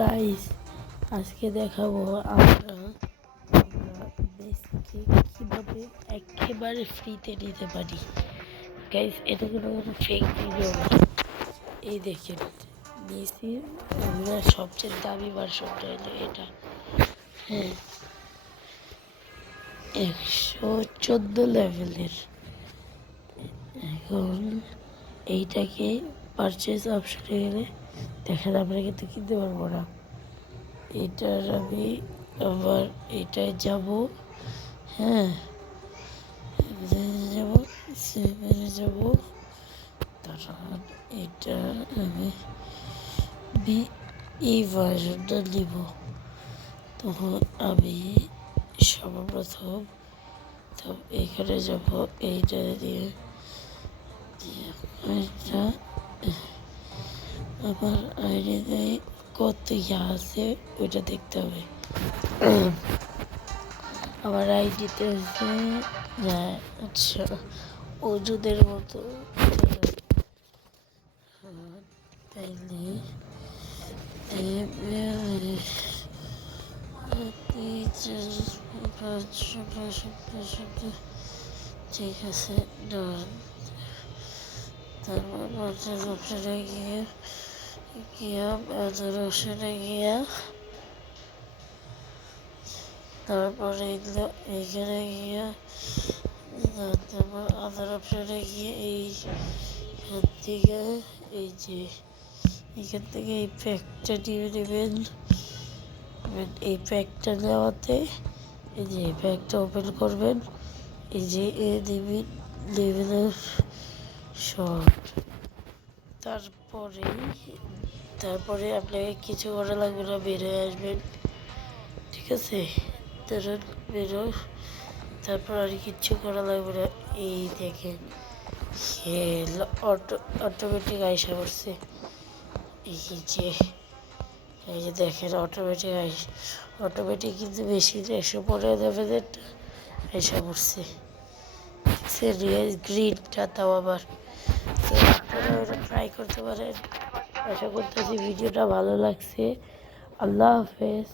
Guys, আজকে দেখাবো আমরা বেসিকে কিভাবে একেবারে ফ্রিতে নিতে পারি। গাইস, এটা কোনো ফেক ভিডিও না। এই দেখেন, নিয়েছি আমরা সবচেয়ে দামি ভার্সনটা হলো এটা। হ্যাঁ, 114 লেভেলের। এখন এইটাকে পারচেজ অপশনে গেলে দেখেন, আমরা কিন্তু কিনতে পারবো না। এটার আমি আবার এটায় যাব। হ্যাঁ, যাব, সেভেনে যাব। তখন এটা আমি এই ভার্সনটা নিব। তখন আমি সর্বপ্রথম তো এখানে যাব, এইটা দিয়ে এটা আমার আইডিতে কত ইয়া আছে ওইটা দেখতে হবে। আমার আইডিতে আছে, আচ্ছা, ওজুদের মতো। তাইলে ঠিক আছে, ডান। তারপর বাজার অপশনে গিয়া বাজার অপশনে গিয়া তারপরে এগুলো এইখানে গিয়া তারপর আদার অপশনে গিয়ে এইখান থেকে এই যে এখান থেকে এই প্যাকটা নিয়ে নেবেন। এই প্যাকটা নেওয়াতে এই যে প্যাকটা ওপেন করবেন, এই যে এ দিবেন লেভেলের শর্ট। তারপরে আপনাকে কিছু করা লাগবে না, বের হয়ে আসবেন। ঠিক আছে, ধরুন বেরো, তারপর আর কিচ্ছু করা লাগবে না। এই দেখেন অটোমেটিক আইসা পড়ছে। এই যে দেখেন অটোমেটিক কিন্তু বেশি 115 লেভেলেরটা আইসা পড়ছে। গ্রিনটা তাও আবার। তো আপনারা এটা ট্রাই করতে পারেন। আশা করতেছি ভিডিওটা ভালো লাগছে। আল্লাহ হাফেজ।